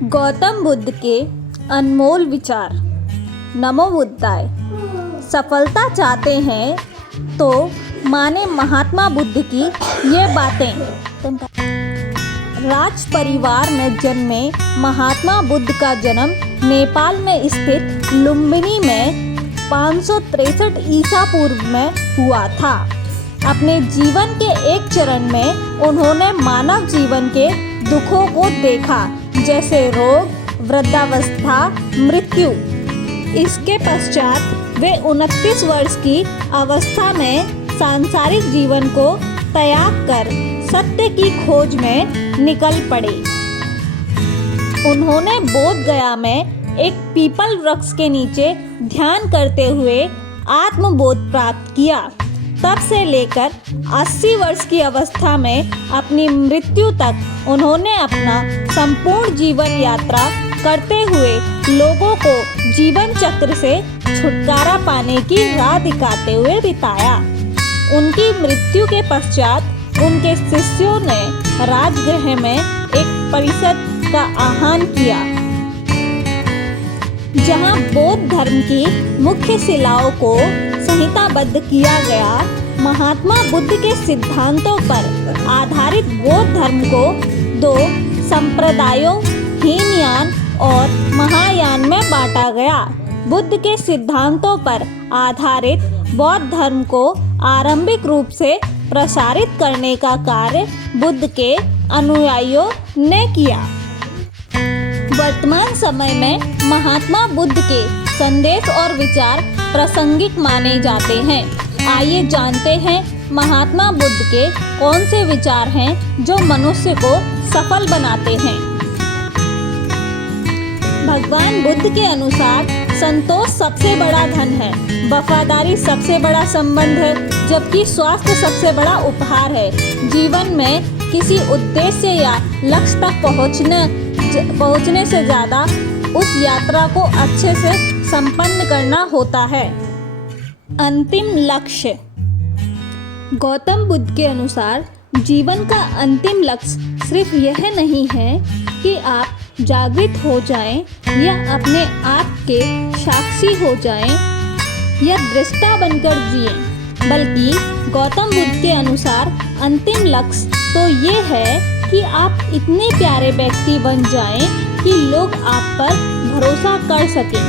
गौतम बुद्ध के अनमोल विचार। नमो बुद्धाय। सफलता चाहते हैं तो माने महात्मा बुद्ध की ये बातें। राज परिवार में जन्मे महात्मा बुद्ध का जन्म नेपाल में स्थित लुम्बिनी में 563 ईसा पूर्व में हुआ था। अपने जीवन के एक चरण में उन्होंने मानव जीवन के दुखों को देखा, जैसे रोग, वृद्धावस्था, मृत्यु। इसके पश्चात वे 29 वर्ष की अवस्था में सांसारिक जीवन को त्याग कर सत्य की खोज में निकल पड़े। उन्होंने बोध गया में एक पीपल वृक्ष के नीचे ध्यान करते हुए आत्मबोध प्राप्त किया। तब से लेकर 80 वर्ष की अवस्था में अपनी मृत्यु तक उन्होंने अपना संपूर्ण जीवन यात्रा करते हुए लोगों को जीवन चक्र से छुटकारा पाने की राह दिखाते हुए बिताया। उनकी मृत्यु के पश्चात उनके शिष्यों ने राजगृह में एक परिषद का आह्वान किया, जहां बौद्ध धर्म की मुख्य शिलाओं को संहिताबद्ध किया गया। महात्मा बुद्ध के सिद्धांतों पर आधारित बौद्ध धर्म को 2 संप्रदायों हीनयान और महायान में बांटा गया। बुद्ध के सिद्धांतों पर आधारित बौद्ध धर्म को आरंभिक रूप से प्रसारित करने का कार्य बुद्ध के अनुयायियों ने किया। वर्तमान समय में महात्मा बुद्ध के संदेश और विचार प्रासंगिक माने जाते हैं। आइए जानते हैं महात्मा बुद्ध के कौन से विचार हैं जो मनुष्य को सफल बनाते हैं। भगवान बुद्ध के अनुसार संतोष सबसे बड़ा धन है, वफादारी सबसे बड़ा संबंध है, जबकि स्वास्थ्य सबसे बड़ा उपहार है। जीवन में किसी उद्देश्य या लक्ष्य तक पहुंचने से ज़्यादा उस यात्रा को अच्छे से संपन्न करना होता है। अंतिम लक्ष्य। गौतम बुद्ध के अनुसार जीवन का अंतिम लक्ष्य सिर्फ यह नहीं है कि आप जागृत हो जाएं या अपने आप के साक्षी हो जाएं या दृष्टा बनकर जिएं, बल्कि गौतम बुद्ध के अनुसार अंतिम लक्ष्य तो ये है कि आप इतने प्यारे व्यक्ति बन जाएं कि लोग आप पर भरोसा कर सकें,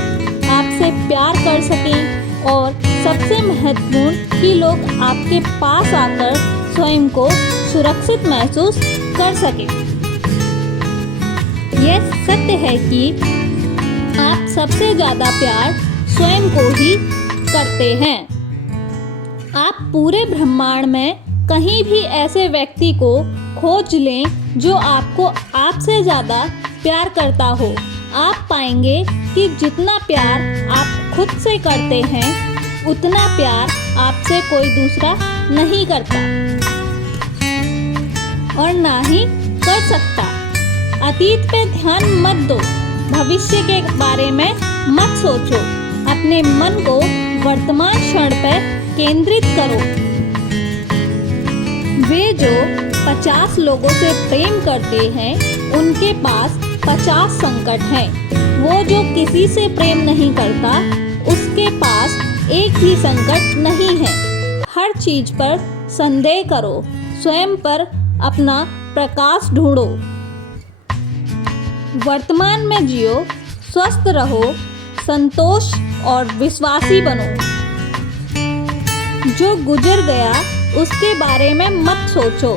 आपसे प्यार कर सकें और सबसे महत्वपूर्ण कि लोग आपके पास आकर स्वयं को सुरक्षित महसूस कर सकें। यह सत्य है कि आप सबसे ज़्यादा प्यार स्वयं को ही करते हैं। आप पूरे ब्रह्मांड में कहीं भी ऐसे व्यक्ति को खोज लें जो आपको आपसे ज़्यादा प्यार करता हो, आप पाएंगे कि जितना प्यार आप खुद से करते हैं उतना प्यार आपसे कोई दूसरा नहीं करता और ना ही कर सकता। अतीत पे ध्यान मत दो, भविष्य के बारे में मत सोचो, अपने मन को वर्तमान क्षण पर केंद्रित करो। वे जो 50 लोगों से प्रेम करते हैं उनके पास 50 संकट हैं। वो जो किसी से प्रेम नहीं करता उसके पास एक भी संकट नहीं है। हर चीज पर संदेह करो, स्वयं पर अपना प्रकाश ढूंढो। वर्तमान में जियो, स्वस्थ रहो, संतोष और विश्वासी बनो। जो गुजर गया उसके बारे में मत सोचो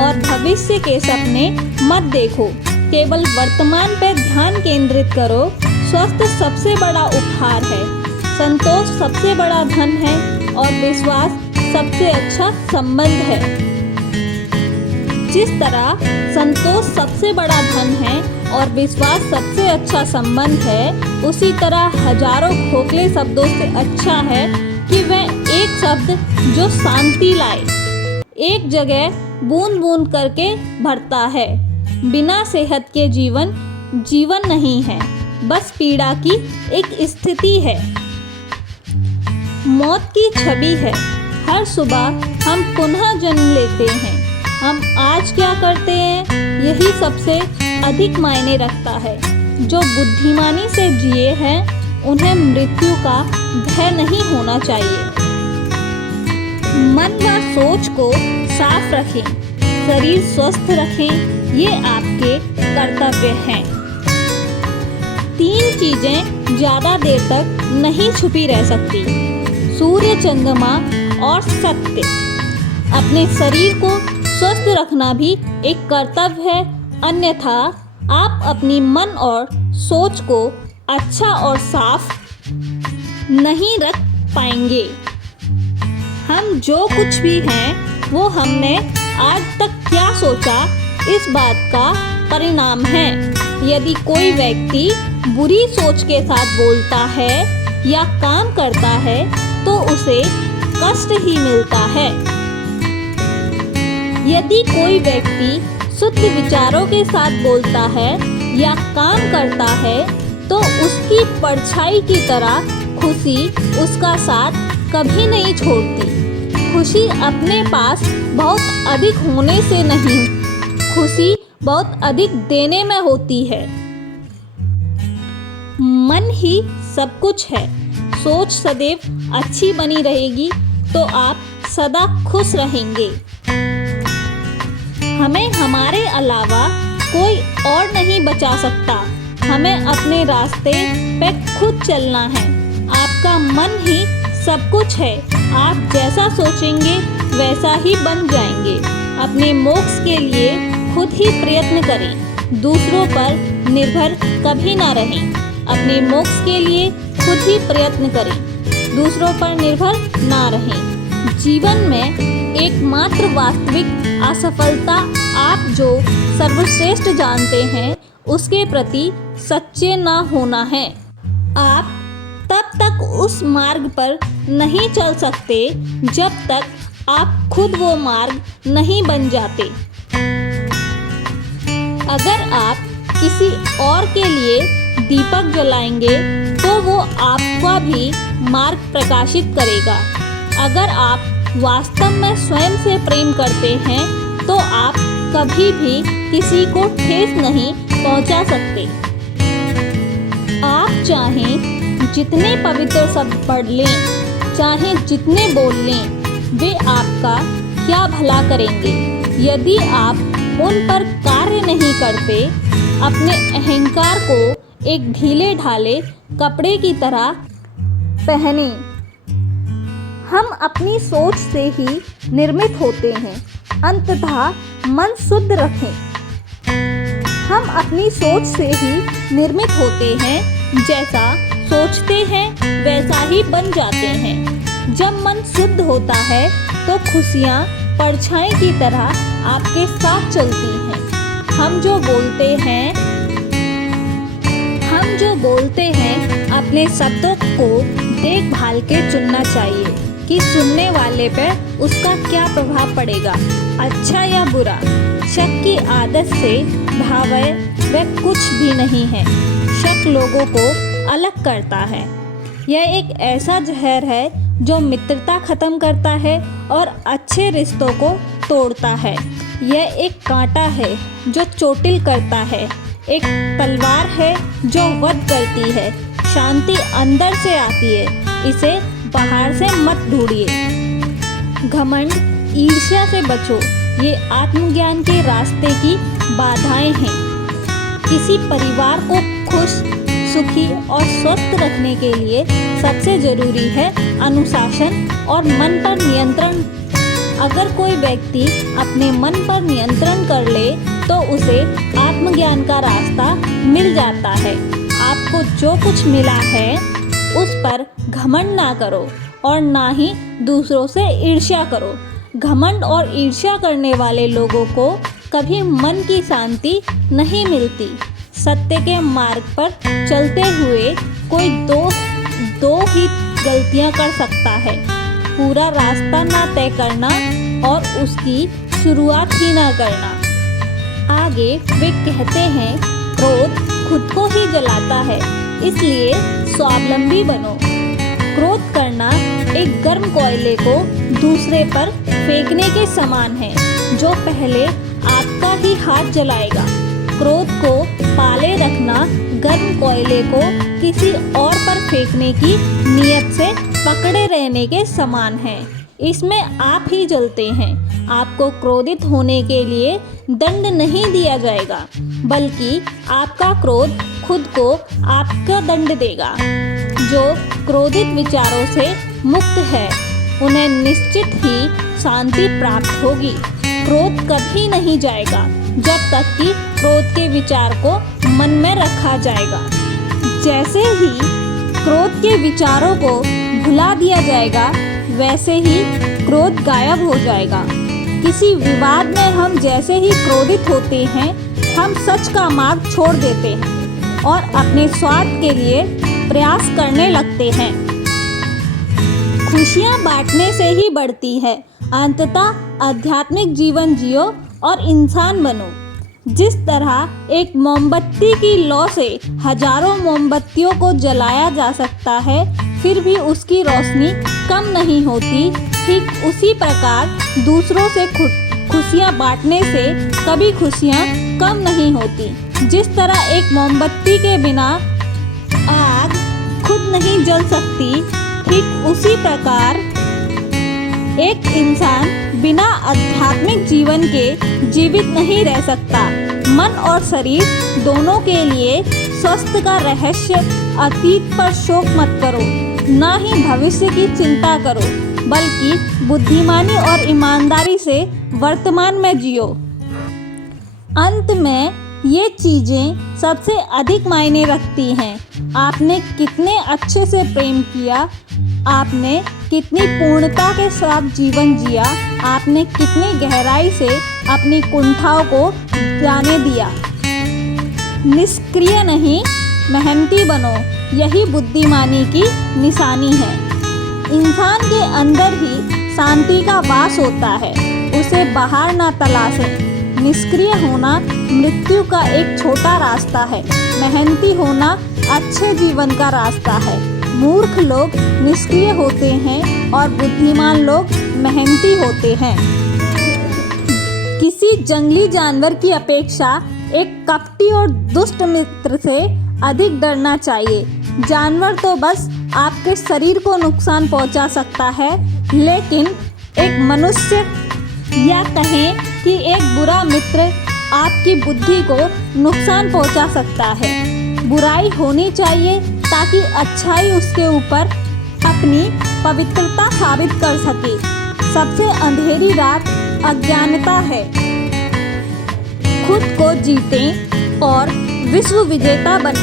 और भविष्य के सपने मत देखो। केवल वर्तमान पर ध्यान केंद्रित करो। स्वास्थ्य सबसे बड़ा उपहार है, संतोष सबसे बड़ा धन है और विश्वास सबसे अच्छा संबंध है। जिस तरह संतोष सबसे बड़ा धन है और विश्वास सबसे अच्छा संबंध है, उसी तरह हजारों खोखले शब्दों से अच्छा है कि वह एक शब्द जो शांति लाए, एक जगह बूंद बूंद करके भरता है। बिना सेहत के जीवन नहीं है, बस पीड़ा की एक स्थिति है। मौत की छवि है। हर सुबह हम पुनः जन्म लेते हैं। हम आज क्या करते हैं, यही सबसे अधिक मायने रखता है। जो बुद्धिमानी से जिए हैं उन्हें मृत्यु का भय नहीं होना चाहिए। मन व सोच को साफ रखें, शरीर स्वस्थ रखें, ये आपके कर्तव्य हैं। 3 चीजें ज्यादा देर तक नहीं छुपी रह सकती: सूर्य, चंद्रमा और सत्य। अपने शरीर को स्वस्थ रखना भी एक कर्तव्य है, अन्यथा आप अपनी मन और सोच को अच्छा और साफ नहीं रख पाएंगे। हम जो कुछ भी हैं वो हमने आज तक क्या सोचा इस बात का परिणाम है। यदि कोई व्यक्ति बुरी सोच के साथ बोलता है या काम करता है तो उसे कष्ट ही मिलता है। यदि कोई व्यक्ति शुद्ध विचारों के साथ बोलता है या काम करता है तो उसकी परछाई की तरह खुशी उसका साथ कभी नहीं छोड़ती। खुशी अपने पास बहुत अधिक होने से नहीं, खुशी बहुत अधिक देने में होती है। मन ही सब कुछ है। सोच सदैव अच्छी बनी रहेगी तो आप सदा खुश रहेंगे। हमें हमारे अलावा कोई और नहीं बचा सकता। हमें अपने रास्ते पे खुद चलना है। आपका मन ही सब कुछ है। आप जैसा सोचेंगे वैसा ही बन जाएंगे। अपने मोक्ष के लिए खुद ही प्रयत्न करें, दूसरों पर निर्भर कभी ना रहें। अपने मोक्ष के लिए खुद ही प्रयत्न करें, दूसरों पर निर्भर ना रहें। जीवन में एकमात्र वास्तविक असफलता आप जो सर्वश्रेष्ठ जानते हैं उसके प्रति सच्चे ना होना है। आप तब तक उस मार्ग पर नहीं चल सकते जब तक आप खुद वो मार्ग नहीं बन जाते। अगर आप किसी और के लिए दीपक जलाएंगे तो वो आपका भी मार्ग प्रकाशित करेगा। अगर आप वास्तव में स्वयं से प्रेम करते हैं तो आप कभी भी किसी को ठेस नहीं पहुंचा सकते। आप चाहें जितने पवित्र शब्द पढ़ लें, चाहे जितने बोल लें, वे आपका क्या भला करेंगे यदि आप उन पर कार्य नहीं करते। अपने अहंकार को एक ढीले ढाले कपड़े की तरह पहने। हम अपनी सोच से ही निर्मित होते हैं। अंततः मन शुद्ध रखें। हम अपनी सोच से ही निर्मित होते हैं। जैसा सोचते हैं वैसा ही बन जाते हैं। जब मन शुद्ध होता है तो खुशियाँ परछाई की तरह आपके साथ चलती हैं। हम जो बोलते हैं अपने शब्दों को देखभाल के चुनना चाहिए कि सुनने वाले पर उसका क्या प्रभाव पड़ेगा, अच्छा या बुरा। शक की आदत से भावय वह कुछ भी नहीं है। शक लोगों को अलग करता है। यह एक ऐसा जहर है जो मित्रता खत्म करता है और अच्छे रिश्तों को तोड़ता है। यह एक कांटा है जो चोटिल करता है, एक तलवार है जो वध करती है। शांति अंदर से आती है, इसे बाहर से मत ढूंढिए। घमंड, ईर्ष्या से बचो, ये आत्मज्ञान के रास्ते की बाधाएं हैं। किसी परिवार को खुश, सुखी और स्वस्थ रखने के लिए सबसे जरूरी है अनुशासन और मन पर नियंत्रण। अगर कोई व्यक्ति अपने मन पर नियंत्रण कर ले तो उसे आत्मज्ञान का रास्ता मिल जाता है। आपको जो कुछ मिला है उस पर घमंड ना करो और ना ही दूसरों से ईर्ष्या करो। घमंड और ईर्ष्या करने वाले लोगों को कभी मन की शांति नहीं मिलती। सत्य के मार्ग पर चलते हुए कोई दो ही गलतियां कर सकता है: पूरा रास्ता ना तय करना और उसकी शुरुआत ही ना करना। आगे वे कहते हैं, क्रोध खुद को ही जलाता है, इसलिए स्वावलंबी बनो। क्रोध करना एक गर्म कोयले को दूसरे पर फेंकने के समान है, जो पहले आपका ही हाथ जलाएगा। क्रोध को पाले रखना गर्म कोयले को किसी और पर फेंकने की नीयत से पकड़े रहने के समान है। इसमें आप ही जलते हैं। आपको क्रोधित होने के लिए दंड नहीं दिया जाएगा, बल्कि आपका क्रोध खुद को आपका दंड देगा। जो क्रोधित विचारों से मुक्त है उन्हें निश्चित ही शांति प्राप्त होगी। क्रोध कभी नहीं जाएगा जब तक कि क्रोध के विचार को मन में रखा जाएगा। जैसे ही क्रोध के विचारों को भुला दिया जाएगा, वैसे ही क्रोध गायब हो जाएगा। किसी विवाद में हम जैसे ही क्रोधित होते हैं, हम सच का मार्ग छोड़ देते हैं और अपने स्वार्थ के लिए प्रयास करने लगते हैं। खुशियाँ बांटने से ही बढ़ती है। अंततः आध्यात्मिक जीवन जियो और इंसान बनो। जिस तरह एक मोमबत्ती की लौ से हजारों मोमबत्तियों को जलाया जा सकता है, फिर भी उसकी रोशनी कम नहीं होती, ठीक उसी प्रकार दूसरों से खुशियाँ बांटने से कभी खुशियाँ कम नहीं होती। जिस तरह एक मोमबत्ती के बिना आग खुद नहीं जल सकती, ठीक उसी प्रकार एक इंसान बिना आध्यात्मिक जीवन के जीवित नहीं रह सकता। मन और शरीर दोनों के लिए स्वस्थ का रहस्य अतीत पर शोक मत करो, ना ही भविष्य की चिंता करो, बल्कि बुद्धिमानी और ईमानदारी से वर्तमान में जियो। अंत में ये चीज़ें सबसे अधिक मायने रखती हैं। आपने कितने अच्छे से प्रेम किया, आपने कितनी पूर्णता के साथ जीवन जिया, आपने कितनी गहराई से अपनी कुंठाओं को जाने दिया। निष्क्रिय नहीं, मेहनती बनो, यही बुद्धिमानी की निशानी है। इंसान के अंदर ही शांति का वास होता है, उसे बाहर ना तलाशें। निष्क्रिय होना मृत्यु का एक छोटा रास्ता है, मेहनती होना अच्छे जीवन का रास्ता है। मूर्ख लोग निष्क्रिय होते हैं और बुद्धिमान लोग मेहनती होते हैं। किसी जंगली जानवर की अपेक्षा एक कपटी और दुष्ट मित्र से अधिक डरना चाहिए। जानवर तो बस आपके शरीर को नुकसान पहुंचा सकता है, लेकिन एक मनुष्य या कहें कि एक बुरा मित्र आपकी बुद्धि को नुकसान पहुंचा सकता है। बुराई होनी चाहिए ताकि अच्छाई उसके ऊपर अपनी पवित्रता साबित कर सके। सबसे अंधेरी रात अज्ञानता है। खुद को जीतें और विश्व विजेता बनें।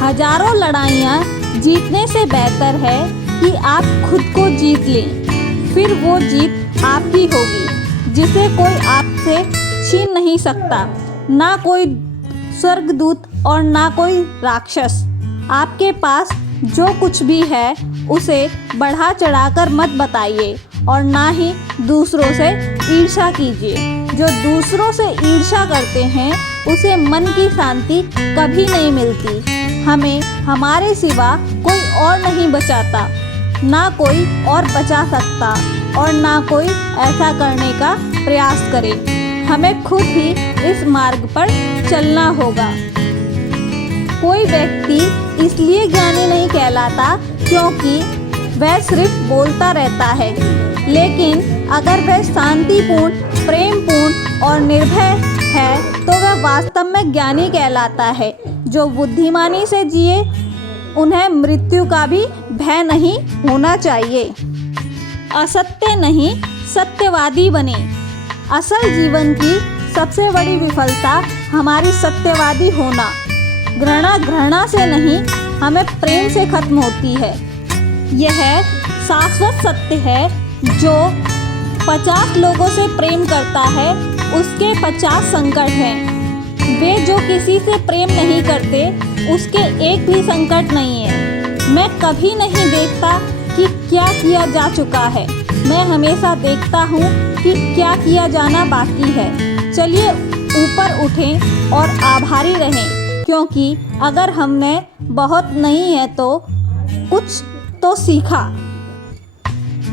हजारों लड़ाइयाँ जीतने से बेहतर है कि आप खुद को जीत लें, फिर वो जीत आपकी होगी जिसे कोई आपसे छीन नहीं सकता, ना कोई स्वर्गदूत और ना कोई राक्षस। आपके पास जो कुछ भी है उसे बढ़ा चढ़ाकर मत बताइए और ना ही दूसरों से ईर्ष्या कीजिए। जो दूसरों से ईर्ष्या करते हैं उसे मन की शांति कभी नहीं मिलती। हमें हमारे सिवा कोई और नहीं बचाता, ना कोई और बचा सकता और ना कोई ऐसा करने का प्रयास करे। हमें खुद ही इस मार्ग पर चलना होगा। कोई व्यक्ति इसलिए ज्ञानी नहीं कहलाता क्योंकि वह सिर्फ बोलता रहता है, लेकिन अगर वह शांतिपूर्ण, प्रेमपूर्ण और निर्भय है तो वह वास्तव में ज्ञानी कहलाता है। जो बुद्धिमानी से जिए उन्हें मृत्यु का भी भय नहीं होना चाहिए। असत्य नहीं, सत्यवादी बने। असल जीवन की सबसे बड़ी विफलता हमारी सत्यवादी होना। घृणा से नहीं, हमें प्रेम से खत्म होती है। यह शाश्वत सत्य है। जो 50 लोगों से प्रेम करता है उसके 50 संकट हैं। वे जो किसी से प्रेम नहीं करते उसके एक भी संकट नहीं है। मैं कभी नहीं देखता कि क्या किया जा चुका है, मैं हमेशा देखता हूँ कि क्या किया जाना बाकी है। चलिए ऊपर उठें और आभारी रहें, क्योंकि अगर हमने बहुत नहीं है तो कुछ तो सीखा,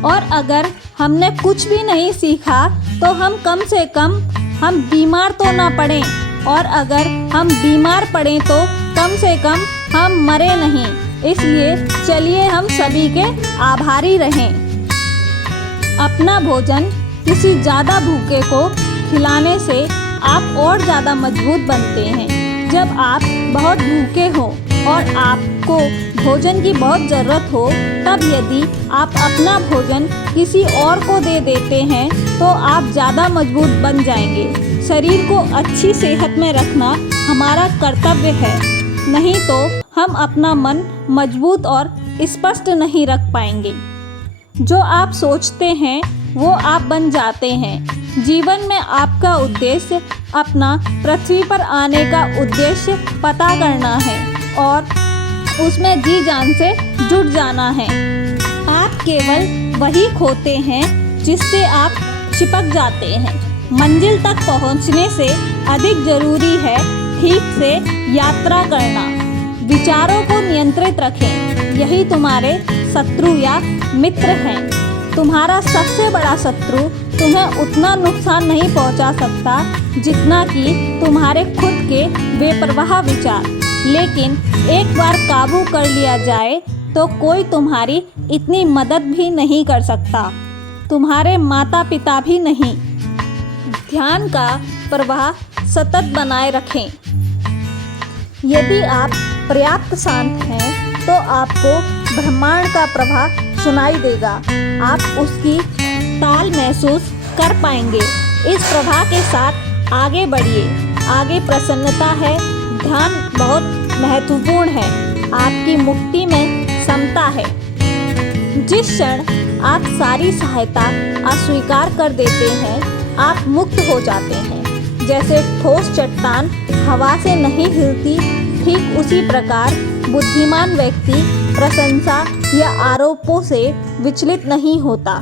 और अगर हमने कुछ भी नहीं सीखा तो हम कम से कम हम बीमार तो ना पड़ें। और अगर हम बीमार पड़ें तो कम से कम हम मरे नहीं। इसलिए चलिए हम सभी के आभारी रहें। अपना भोजन किसी ज़्यादा भूखे को खिलाने से आप और ज़्यादा मजबूत बनते हैं। जब आप बहुत भूखे हो और आपको भोजन की बहुत ज़रूरत हो, तब यदि आप अपना भोजन किसी और को दे देते हैं तो आप ज़्यादा मजबूत बन जाएंगे। शरीर को अच्छी सेहत में रखना हमारा कर्तव्य है, नहीं तो हम अपना मन मजबूत और स्पष्ट नहीं रख पाएंगे। जो आप सोचते हैं वो आप बन जाते हैं। जीवन में आपका उद्देश्य अपना पृथ्वी पर आने का उद्देश्य पता करना है और उसमें जी जान से जुट जाना है। आप केवल वही खोते हैं जिससे आप चिपक जाते हैं। मंजिल तक पहुंचने से अधिक जरूरी है ठीक से यात्रा करना। विचारों को नियंत्रित रखें, यही तुम्हारे शत्रु या मित्र हैं। तुम्हारा सबसे बड़ा शत्रु तुम्हें उतना नुकसान नहीं पहुंचा सकता जितना कि तुम्हारे खुद के बेपरवाह विचार। लेकिन एक बार काबू कर लिया जाए तो कोई तुम्हारी इतनी मदद भी नहीं कर सकता, तुम्हारे माता पिता भी नहीं। ध्यान का प्रवाह सतत बनाए रखें। यदि आप पर्याप्त शांत हैं तो आपको ब्रह्मांड का प्रवाह सुनाई देगा। आप उसकी ताल महसूस कर पाएंगे। इस प्रवाह के साथ आगे बढ़िए। आगे प्रसन्नता है। ध्यान बहुत महत्वपूर्ण है। आपकी मुक्ति में समता है। जिस क्षण आप सारी सहायता अस्वीकार कर देते हैं, आप मुक्त हो जाते हैं। जैसे ठोस चट्टान हवा से नहीं हिलती, ठीक उसी प्रकार बुद्धिमान व्यक्ति प्रशंसा या आरोपों से विचलित नहीं होता।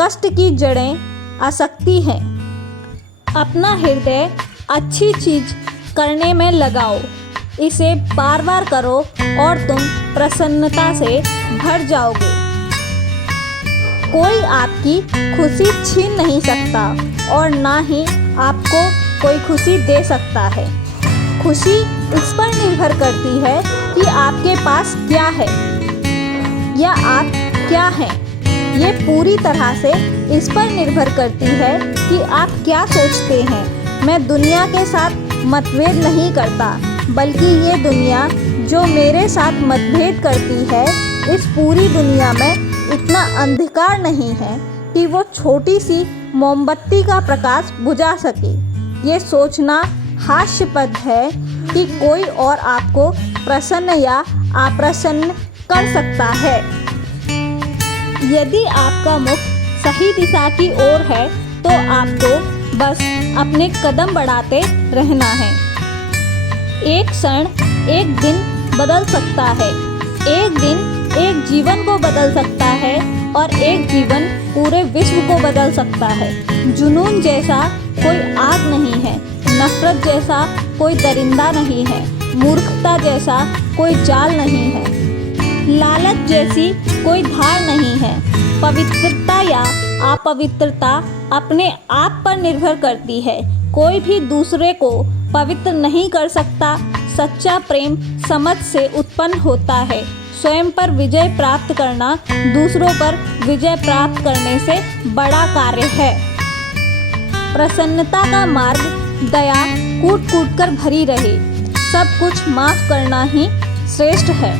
कष्ट की जड़ें आसक्ति हैं। अपना हृदय अच्छी चीज करने में लगाओ। इसे बार बार करो और तुम प्रसन्नता से भर जाओगे। कोई आपकी खुशी छीन नहीं सकता और ना ही आपको कोई खुशी दे सकता है। खुशी इस पर निर्भर करती है कि आपके पास क्या है या आप क्या हैं। ये पूरी तरह से इस पर निर्भर करती है कि आप क्या सोचते हैं। मैं दुनिया के साथ मतभेद नहीं करता, बल्कि ये दुनिया जो मेरे साथ मतभेद करती है, इस पूरी दुनिया में इतना अंधकार नहीं है कि वो छोटी सी मोमबत्ती का प्रकाश बुझा सके। ये सोचना हास्यास्पद है कि कोई और आपको प्रसन्न या अप्रसन्न कर सकता है। यदि आपका मुख सही दिशा की ओर है तो आपको बस अपने कदम बढ़ाते रहना है। एक क्षण एक दिन बदल सकता है। एक दिन एक जीवन को बदल सकता है और एक जीवन पूरे विश्व को बदल सकता है। जुनून जैसा कोई आग नहीं है, नफरत जैसा कोई दरिंदा नहीं है, मूर्खता जैसा कोई जाल नहीं है, लालच जैसी कोई धार नहीं है। पवित्रता या अपवित्रता अपने आप पर निर्भर करती है। कोई भी दूसरे को पवित्र नहीं कर सकता। सच्चा प्रेम समझ से उत्पन्न होता है। स्वयं पर विजय प्राप्त करना दूसरों पर विजय प्राप्त करने से बड़ा कार्य है। प्रसन्नता का मार्ग दया कूट कूट कर भरी रहे। सब कुछ माफ करना ही श्रेष्ठ है।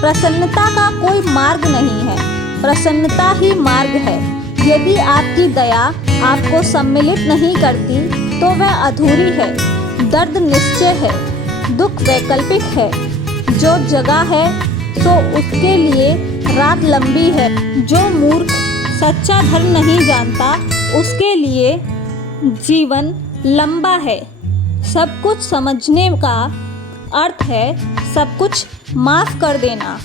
प्रसन्नता का कोई मार्ग नहीं है, प्रसन्नता ही मार्ग है। यदि आपकी दया आपको सम्मिलित नहीं करती तो वह अधूरी है। दर्द निश्चय है, दुख वैकल्पिक है। जो जगह है तो उसके लिए रात लंबी है। जो मूर्ख सच्चा धर्म नहीं जानता उसके लिए जीवन लंबा है। सब कुछ समझने का अर्थ है सब कुछ माफ कर देना।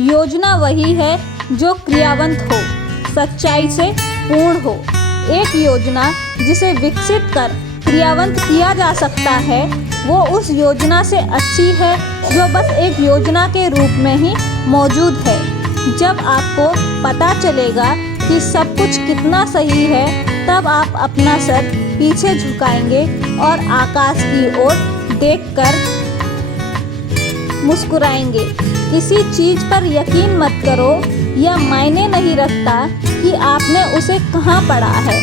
योजना वही है जो क्रियावंत हो, सच्चाई से पूर्ण हो। एक योजना जिसे विकसित कर क्रियावंत किया जा सकता है वो उस योजना से अच्छी है जो बस एक योजना के रूप में ही मौजूद है। जब आपको पता चलेगा कि सब कुछ कितना सही है, तब आप अपना सर पीछे झुकाएंगे और आकाश की ओर देखकर मुस्कुराएंगे। किसी चीज़ पर यकीन मत करो, यह मायने नहीं रखता कि आपने उसे कहाँ पढ़ा है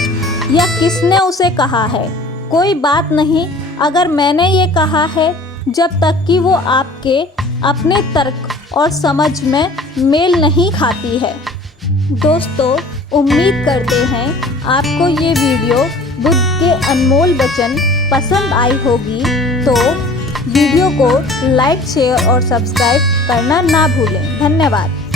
या किसने उसे कहा है। कोई बात नहीं अगर मैंने ये कहा है, जब तक कि वो आपके अपने तर्क और समझ में मेल नहीं खाती है। दोस्तों, उम्मीद करते हैं आपको ये वीडियो बुद्ध के अनमोल वचन पसंद आई होगी। तो वीडियो को लाइक, शेयर और सब्सक्राइब करना ना भूलें। धन्यवाद।